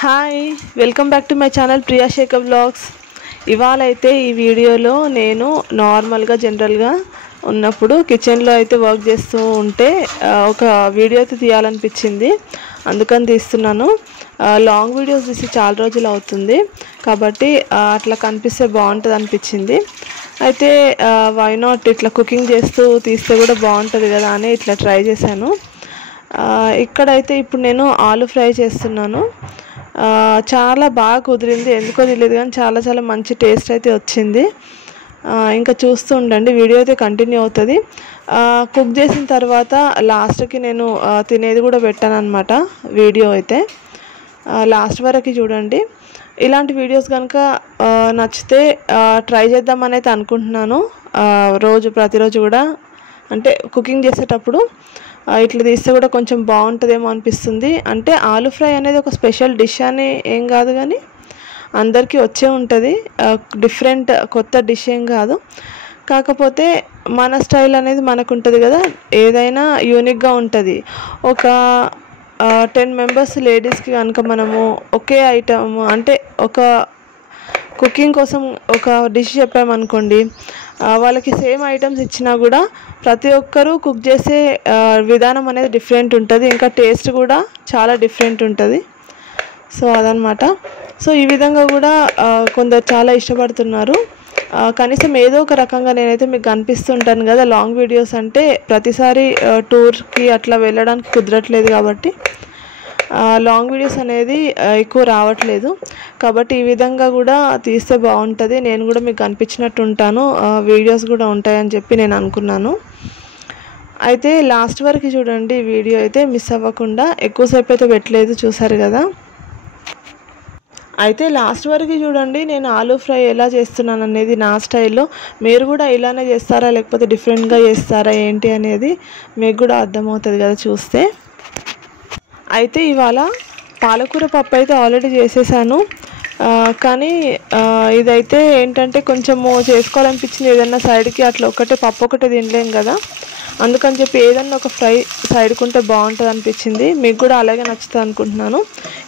Hi welcome back to my channel Priya Shekar vlogs. ఇవాళ అయితే ఈ వీడియోలో నేను నార్మల్గా జనరల్గా ఉన్నప్పుడు కిచెన్లో అయితే వర్క్ చేస్తూ ఉంటే ఒక వీడియో అయితే తీయాలనిపించింది, అందుకని తీస్తున్నాను. లాంగ్ వీడియోస్ తీసి చాలా రోజులు అవుతుంది కాబట్టి అట్లా కనిపిస్తే బాగుంటుంది అనిపించింది. అయితే వై నాట్ ఇట్లా కుకింగ్ చేస్తూ తీస్తే కూడా బాగుంటుంది కదా అని ఇట్లా ట్రై చేశాను. ఇక్కడైతే ఇప్పుడు నేను ఆలు ఫ్రై చేస్తున్నాను. చాలా బాగా కుదిరింది, ఎందుకో తెలియదు కానీ చాలా చాలా మంచి టేస్ట్ అయితే వచ్చింది. ఇంకా చూస్తూ ఉండండి, వీడియో అయితే కంటిన్యూ అవుతుంది. కుక్ చేసిన తర్వాత లాస్ట్కి నేను తినేది కూడా పెట్టాను అనమాట. వీడియో అయితే లాస్ట్ వరకు చూడండి. ఇలాంటి వీడియోస్ కనుక నచ్చితే ట్రై చేద్దామని అయితే అనుకుంటున్నాను. ప్రతిరోజు కూడా అంటే కుకింగ్ చేసేటప్పుడు ఇట్లా తీస్తే కూడా కొంచెం బాగుంటుందేమో అనిపిస్తుంది. అంటే ఆలు ఫ్రై అనేది ఒక స్పెషల్ డిష్ అని ఏం కాదు, కానీ అందరికీ వచ్చే ఉంటుంది. డిఫరెంట్ కొత్త డిష్ ఏం కాదు, కాకపోతే మన స్టైల్ అనేది మనకు ఉంటుంది కదా, ఏదైనా యూనిక్గా ఉంటుంది. ఒక 10 మెంబర్స్ లేడీస్కి కనుక మనము ఒకే ఐటమ్ అంటే ఒక కుకింగ్ కోసం ఒక డిష్ చెప్పామనుకోండి, వాళ్ళకి సేమ్ ఐటమ్స్ ఇచ్చినా కూడా ప్రతి ఒక్కరూ కుక్ చేసే విధానం అనేది డిఫరెంట్ ఉంటుంది, ఇంకా టేస్ట్ కూడా చాలా డిఫరెంట్ ఉంటుంది. సో అదనమాట. సో ఈ విధంగా కూడా కొందరు చాలా ఇష్టపడుతున్నారు. కనీసం ఏదో ఒక రకంగా నేనైతే మీకు కనిపిస్తుంటాను కదా. లాంగ్ వీడియోస్ అంటే ప్రతిసారి టూర్కి అట్లా వెళ్ళడానికి కుదరట్లేదు కాబట్టి లాంగ్ వీడియోస్ అనేది ఎక్కువ రావట్లేదు. కాబట్టి ఈ విధంగా కూడా తీస్తే బాగుంటుంది, నేను కూడా మీకు కనిపించినట్టు ఉంటాను, వీడియోస్ కూడా ఉంటాయని చెప్పి నేను అనుకున్నాను. అయితే లాస్ట్ వరకు చూడండి, వీడియో అయితే మిస్ అవ్వకుండా. ఎక్కువసేపు అయితే పెట్టలేదు, చూసారు కదా. అయితే లాస్ట్ వరకు చూడండి, నేను ఆలూ ఫ్రై ఎలా చేస్తున్నాను అనేది నా స్టైల్లో. మీరు కూడా ఇలానే చేస్తారా లేకపోతే డిఫరెంట్గా చేస్తారా ఏంటి అనేది మీకు కూడా అర్థమవుతుంది కదా చూస్తే. అయితే ఇవాళ పాలకూర పప్పు అయితే ఆల్రెడీ చేసేసాను, కానీ ఇదైతే ఏంటంటే కొంచెము చేసుకోవాలనిపించింది. ఏదన్నా సైడ్కి అట్లా పప్పు ఒకటే తినలేం కదా, అందుకని చెప్పి ఏదన్నా ఒక ఫ్రై సైడ్కి ఉంటే బాగుంటుంది అనిపించింది. మీకు కూడా అలాగే నచ్చుతుంది అనుకుంటున్నాను.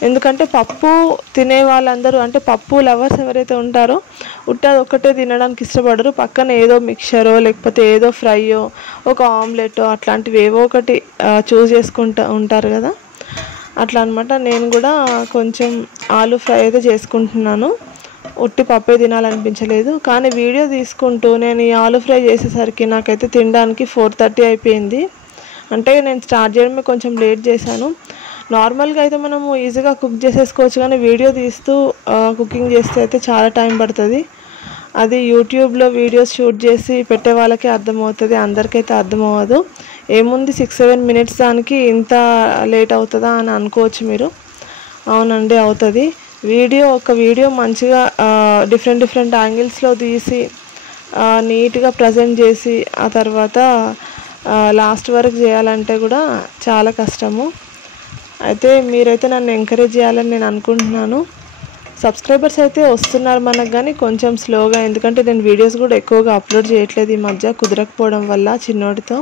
ఎందుకంటే పప్పు తినే వాళ్ళందరూ అంటే పప్పు లవర్స్ ఎవరైతే ఉంటారో అది ఒక్కటే తినడానికి ఇష్టపడరు. పక్కన ఏదో మిక్చరో లేకపోతే ఏదో ఫ్రైయో ఒక ఆమ్లెటో అట్లాంటివి ఏవో ఒకటి చూస్ చేసుకుంటూ ఉంటారు కదా, అట్లా అనమాట. నేను కూడా కొంచెం ఆలు ఫ్రై అయితే చేసుకుంటున్నాను. ఉట్టి పప్పే తినాలనిపించలేదు, కానీ వీడియో తీసుకుంటూ నేను ఈ ఆలు ఫ్రై చేసేసరికి నాకైతే తినడానికి 4:30 అయిపోయింది. అంటే నేను స్టార్ట్ చేయడమే కొంచెం లేట్ చేశాను. నార్మల్గా అయితే మనము ఈజీగా కుక్ చేసేసుకోవచ్చు, కానీ వీడియో తీస్తూ కుకింగ్ చేస్తే అయితే చాలా టైం పడుతుంది. అది యూట్యూబ్లో వీడియోస్ షూట్ చేసి పెట్టే వాళ్ళకే అర్థమవుతుంది, అందరికైతే అర్థమవ్వదు. ఏముంది 6-7 మినిట్స్ దానికి ఇంత లేట్ అవుతుందా అని అనుకోవచ్చు మీరు. అవునండి, అవుతుంది. ఒక వీడియో మంచిగా డిఫరెంట్ యాంగిల్స్లో తీసి నీట్గా ప్రజెంట్ చేసి ఆ తర్వాత లాస్ట్ వరకు చేయాలంటే కూడా చాలా కష్టము. అయితే మీరైతే నన్ను ఎంకరేజ్ చేయాలని నేను అనుకుంటున్నాను. సబ్స్క్రైబర్స్ అయితే వస్తున్నారు మనకు, కానీ కొంచెం స్లోగా, ఎందుకంటే నేను వీడియోస్ కూడా ఎక్కువగా అప్లోడ్ చేయట్లేదు ఈ మధ్య, కుదరకపోవడం వల్ల చిన్నోడితో.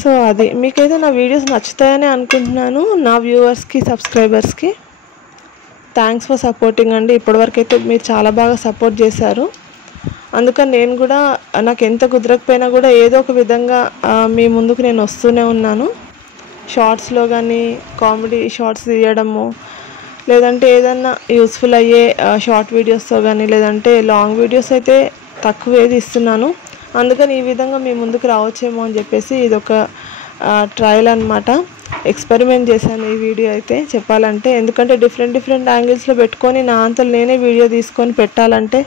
సో అది మీకైతే నా వీడియోస్ నచ్చుతాయని అనుకుంటున్నాను. నా వ్యూవర్స్కి సబ్స్క్రైబర్స్కి థ్యాంక్స్ ఫర్ సపోర్టింగ్ అండి. ఇప్పటివరకు అయితే మీరు చాలా బాగా సపోర్ట్ చేశారు, అందుకని నేను కూడా నాకు ఎంత కుదరకపోయినా కూడా ఏదో ఒక విధంగా మీ ముందుకు నేను వస్తూనే ఉన్నాను. షార్ట్స్లో కానీ కామెడీ షార్ట్స్ తీయడము, లేదంటే ఏదన్నా యూస్ఫుల్ అయ్యే షార్ట్ వీడియోస్తో కానీ, లేదంటే లాంగ్ వీడియోస్ అయితే తక్కువ ఏది ఇస్తున్నాను. అందుకని ఈ విధంగా మీ ముందుకు రావచ్చేమో అని చెప్పేసి ఇదొక ట్రయల్ అనమాట. ఎక్స్పెరిమెంట్ చేశాను ఈ వీడియో అయితే చెప్పాలంటే. ఎందుకంటే డిఫరెంట్ యాంగిల్స్లో పెట్టుకొని నా అంతలో నేనే వీడియో తీసుకొని పెట్టాలంటే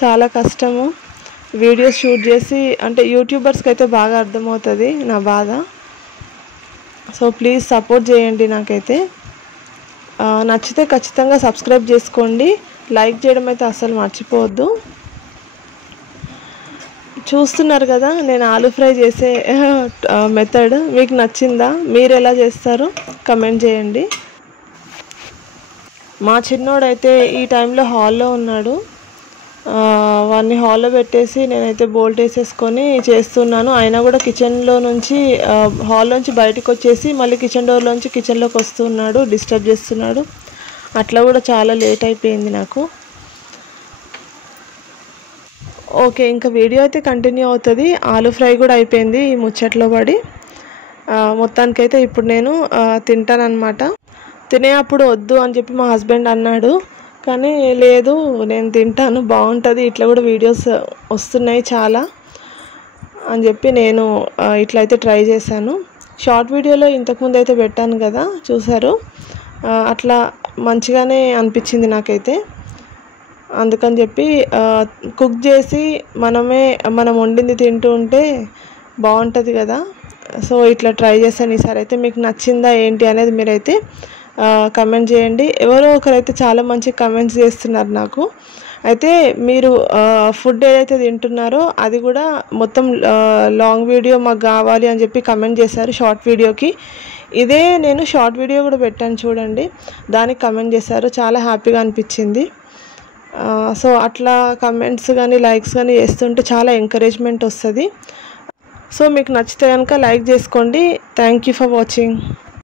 చాలా కష్టము. వీడియోస్ షూట్ చేసి అంటే యూట్యూబర్స్కి అయితే బాగా అర్థమవుతుంది నా బాధ. సో ప్లీజ్ సపోర్ట్ చేయండి నాకైతే. నచ్చితే ఖచ్చితంగా సబ్స్క్రైబ్ చేసుకోండి, లైక్ చేయడం అయితే అస్సలు మర్చిపోవద్దు. చూస్తున్నారు కదా నేను ఆలు ఫ్రై చేసే మెథడ్, మీకు నచ్చిందా? మీరు ఎలా చేస్తారో కమెంట్ చేయండి. మా చిన్నోడైతే ఈ టైంలో హాల్లో ఉన్నాడు. వాడిని హాల్లో పెట్టేసి నేనైతే బోల్ట్ వేసేసుకొని చేస్తున్నాను. అయినా కూడా కిచెన్లో నుంచి హాల్లోంచి బయటకు వచ్చేసి మళ్ళీ కిచెన్ డోర్లోంచి కిచెన్లోకి వస్తున్నాడు, డిస్టర్బ్ చేస్తున్నాడు. అట్లా కూడా చాలా లేట్ అయిపోయింది నాకు. ఓకే, ఇంకా వీడియో అయితే కంటిన్యూ అవుతుంది. ఆలూ ఫ్రై కూడా అయిపోయింది ఈ ముచ్చట్లో పడి. మొత్తానికైతే ఇప్పుడు నేను తింటానన్నమాట. తినే అప్పుడు వద్దు అని చెప్పి మా హస్బెండ్ అన్నాడు, కానీ లేదు నేను తింటాను, బాగుంటుంది, ఇట్లా కూడా వీడియోస్ వస్తున్నాయి చాలా అని చెప్పి నేను ఇట్లయితే ట్రై చేశాను. షార్ట్ వీడియోలో ఇంతకుముందు అయితే పెట్టాను కదా, చూసారు, అట్లా మంచిగానే అనిపించింది నాకైతే. అందుకని చెప్పి కుక్ చేసి మనం వండింది తింటూ ఉంటే బాగుంటుంది కదా. సో ఇట్లా ట్రై చేశాను ఈసారి అయితే. మీకు నచ్చిందా ఏంటి అనేది మీరైతే కమెంట్ చేయండి. ఎవరో ఒకరైతే చాలా మంచి కమెంట్స్ చేస్తున్నారు నాకు. అయితే మీరు ఫుడ్ ఏదైతే తింటున్నారో అది కూడా మొత్తం లాంగ్ వీడియో మాకు కావాలి అని చెప్పి కమెంట్ చేశారు షార్ట్ వీడియోకి. ఇదే నేను షార్ట్ వీడియో కూడా పెట్టాను చూడండి, దానికి కమెంట్ చేశారు. చాలా హ్యాపీగా అనిపించింది. సో అట్లా కమెంట్స్ కానీ లైక్స్ కానీ చేస్తుంటే చాలా ఎంకరేజ్మెంట్ వస్తుంది. సో మీకు నచ్చితే కనుక లైక్ చేసుకోండి. Thank you for watching.